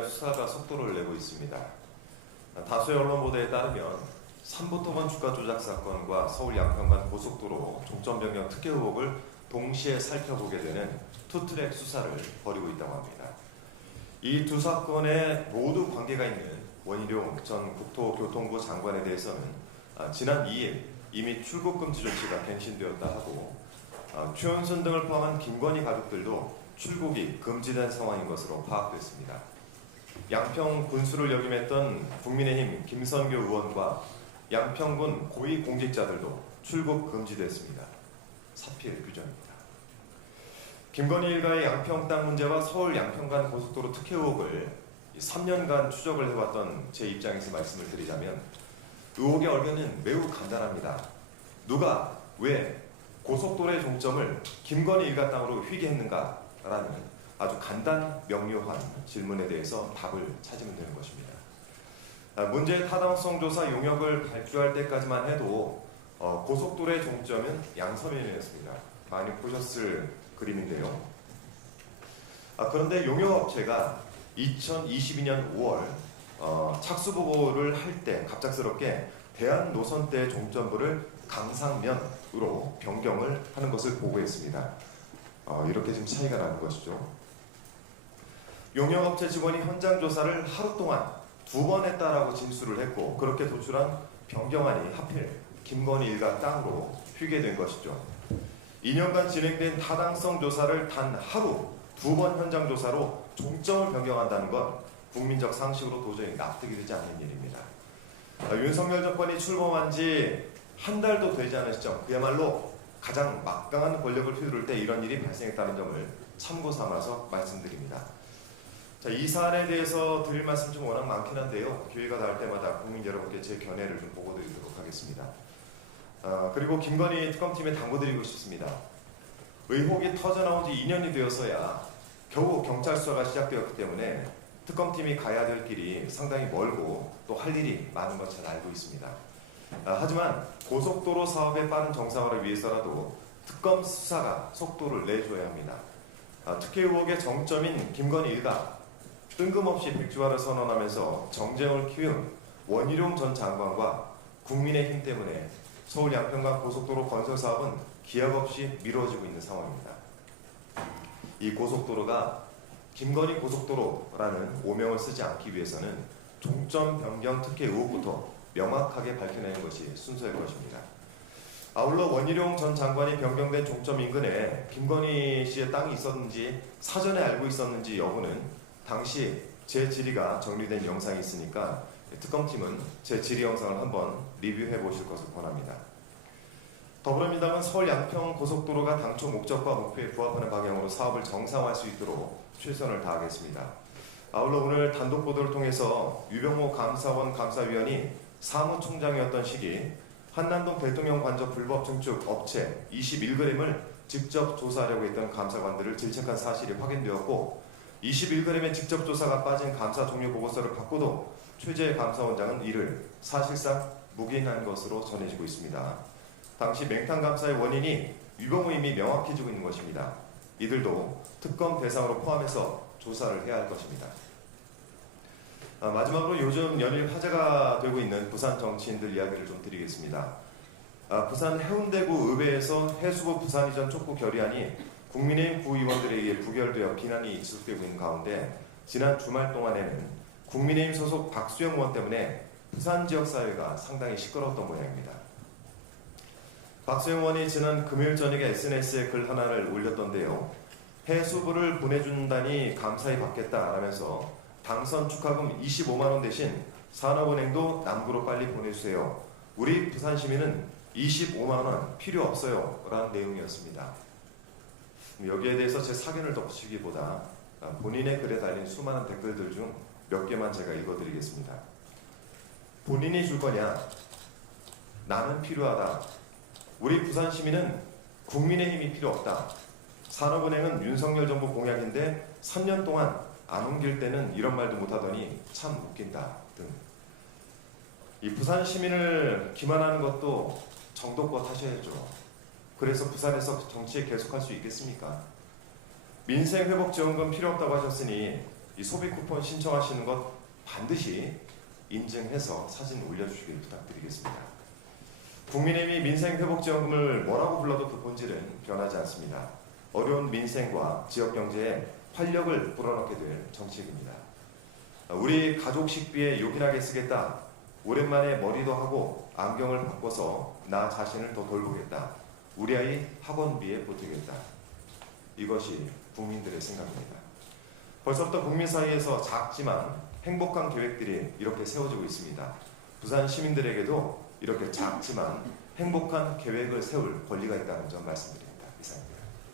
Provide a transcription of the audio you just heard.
대한 수사가 속도를 내고 있습니다. 다수의 언론 보도에 따르면 삼부토건 주가 조작 사건과 서울 양평간 고속도로 종점 변경 특혜 의혹을 동시에 살펴보게 되는 투트랙 수사를 벌이고 있다고 합니다. 이 두 사건에 모두 관계가 있는 원희룡 전 국토교통부 장관에 대해서는 지난 2일 이미 출국 금지 조치가 갱신되었다 하고 최은순 등을 포함한 김건희 가족들도 출국이 금지된 상황인 것으로 파악됐습니다. 양평 군수를 역임했던 국민의힘 김선교 의원과 양평군 고위공직자들도 출국 금지됐습니다. 사필 규정입니다. 김건희 일가의 양평 땅 문제와 서울 양평간 고속도로 특혜 의혹을 3년간 추적을 해왔던 제 입장에서 말씀을 드리자면 의혹의 얼개는 매우 간단합니다. 누가 왜 고속도로의 종점을 김건희 일가 땅으로 휘게 했는가라는 아주 간단 명료한 질문에 대해서 답을 찾으면 되는 것입니다. 문제의 타당성 조사 용역을 발표할 때까지만 해도 고속도로의 종점은 양서면이었습니다. 많이 보셨을 그림인데요. 그런데 용역업체가 2022년 5월 착수보고를 할 때 갑작스럽게 대한노선대 종점부를 강상면으로 변경을 하는 것을 보고했습니다. 이렇게 지금 차이가 나는 것이죠. 용역업체 직원이 현장 조사를 하루 동안 2번 했다라고 진술을 했고 그렇게 도출한 변경안이 하필 김건희 일가 땅으로 휘게 된 것이죠. 2년간 진행된 타당성 조사를 단 하루 2번 현장 조사로 종점을 변경한다는 건 국민적 상식으로 도저히 납득이 되지 않는 일입니다. 윤석열 정권이 출범한 지 한 달도 되지 않은 시점, 그야말로 가장 막강한 권력을 휘두를 때 이런 일이 발생했다는 점을 참고 삼아서 말씀드립니다. 자, 이 사안에 대해서 드릴 말씀 좀 워낙 많긴 한데요. 기회가 닿을 때마다 국민 여러분께 제 견해를 좀 보고드리도록 하겠습니다. 그리고 김건희 특검팀에 당부드리고 싶습니다. 의혹이 터져나온 지 2년이 되어서야 겨우 경찰 수사가 시작되었기 때문에 특검팀이 가야 될 길이 상당히 멀고 또 할 일이 많은 것 잘 알고 있습니다. 하지만 고속도로 사업의 빠른 정상화를 위해서라도 특검 수사가 속도를 내줘야 합니다. 특혜 의혹의 정점인 김건희 일가 뜬금없이 백지화를 선언하면서 정쟁을 키운 원희룡 전 장관과 국민의힘 때문에 서울 양평간 고속도로 건설 사업은 기약 없이 미뤄지고 있는 상황입니다. 이 고속도로가 김건희 고속도로라는 오명을 쓰지 않기 위해서는 종점 변경 특혜 의혹부터 명확하게 밝혀내는 것이 순서일 것입니다. 아울러 원희룡 전 장관이 변경된 종점 인근에 김건희 씨의 땅이 있었는지 사전에 알고 있었는지 여부는 당시 제 질의가 정리된 영상이 있으니까 특검팀은 제 질의 영상을 한번 리뷰해 보실 것을 권합니다. 더불어민주당은 서울 양평 고속도로가 당초 목적과 목표에 부합하는 방향으로 사업을 정상화할 수 있도록 최선을 다하겠습니다. 아울러 오늘 단독 보도를 통해서 유병호 감사원 감사위원이 사무총장이었던 시기 한남동 대통령 관저 불법 증축 업체 21g을 직접 조사하려고 했던 감사관들을 질책한 사실이 확인되었고 21g의 직접 조사가 빠진 감사 종료 보고서를 받고도 최재 감사원장은 이를 사실상 묵인한 것으로 전해지고 있습니다. 당시 맹탕 감사의 원인이 유병호임이 명확해지고 있는 것입니다. 이들도 특검 대상으로 포함해서 조사를 해야 할 것입니다. 마지막으로 요즘 연일 화제가 되고 있는 부산 정치인들 이야기를 좀 드리겠습니다. 부산 해운대구 의회에서 해수부 부산 이전 촉구 결의안이 국민의힘 구의원들에 의해 부결되어 비난이 지속되고 있는 가운데 지난 주말 동안에는 국민의힘 소속 박수영 의원 때문에 부산 지역 사회가 상당히 시끄러웠던 모양입니다. 박수영 의원이 지난 금요일 저녁에 SNS에 글 하나를 올렸던데요. 해수부를 보내준다니 감사히 받겠다라면서 당선 축하금 25만원 대신 산업은행도 남구로 빨리 보내주세요. 우리 부산 시민은 25만원 필요 없어요. 라는 내용이었습니다. 여기에 대해서 제 사견을 덧붙이기보다 본인의 글에 달린 수많은 댓글들 중 몇 개만 제가 읽어드리겠습니다. 본인이 줄 거냐? 나는 필요하다. 우리 부산 시민은 국민의힘이 필요 없다. 산업은행은 윤석열 정부 공약인데 3년 동안 안 옮길 때는 이런 말도 못하더니 참 웃긴다 등. 이 부산 시민을 기만하는 것도 정도껏 하셔야죠. 그래서 부산에서 정치에 계속할 수 있겠습니까? 민생회복지원금 필요 없다고 하셨으니 이 소비 쿠폰 신청하시는 것 반드시 인증해서 사진 올려주시길 부탁드리겠습니다. 국민의힘이 민생회복지원금을 뭐라고 불러도 그 본질은 변하지 않습니다. 어려운 민생과 지역경제에 활력을 불어넣게 될 정책입니다. 우리 가족 식비에 요긴하게 쓰겠다. 오랜만에 머리도 하고 안경을 바꿔서 나 자신을 더 돌보겠다. 우리 아이 학원비에 보태겠다. 이것이 국민들의 생각입니다. 벌써부터 국민 사이에서 작지만 행복한 계획들이 이렇게 세워지고 있습니다. 부산 시민들에게도 이렇게 작지만 행복한 계획을 세울 권리가 있다는 점 말씀드립니다.